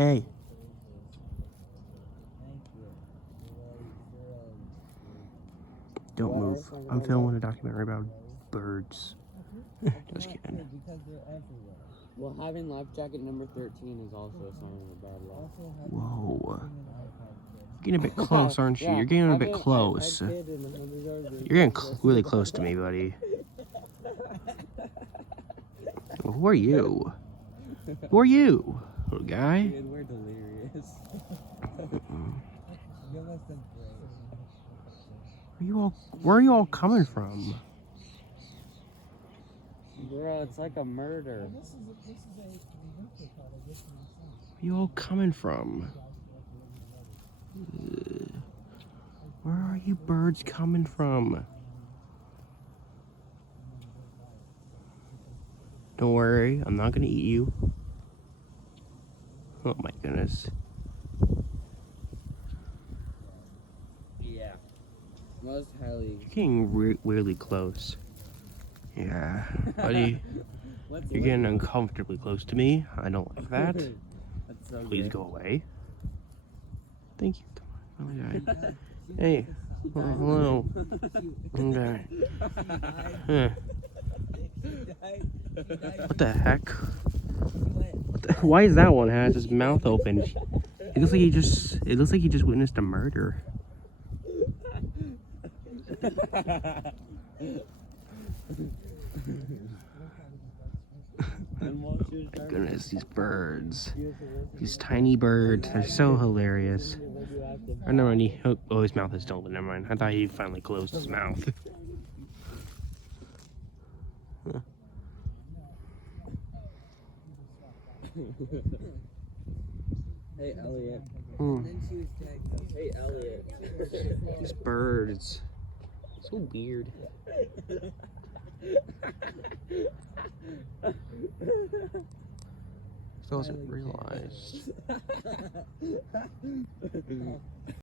Hey. Don't move. I'm filming a documentary about birds. Just kidding. Well, having life jacket number 13 is also a sign of a bad luck. Whoa. You're getting a bit close, aren't you? Yeah, You're getting a bit having close. an iPad and $100 You're getting really close to me, buddy. Who are you? Who are you, little guy? Dude, we're delirious. Where are you all coming from? Bro, it's like a murder. Where are you all coming from? Where are you birds coming from? Don't worry, I'm not gonna eat you. Oh my goodness. Yeah. Most highly. You're getting weirdly close. Yeah, buddy. You're getting uncomfortably close to me. I don't like that. That's so Please good. go away. Thank you. Come on, guy. Hey. Oh, hello. Okay. What the heck? Why is that one has his mouth open? It looks like he just witnessed a murder. My goodness, these birds. These tiny birds. They're so hilarious. Oh, never mind. Oh, his mouth is still open. Never mind. I thought he finally closed his mouth. Hey, Elliot. Hmm. Hey, Elliot. These birds. So weird. Still hasn't realized.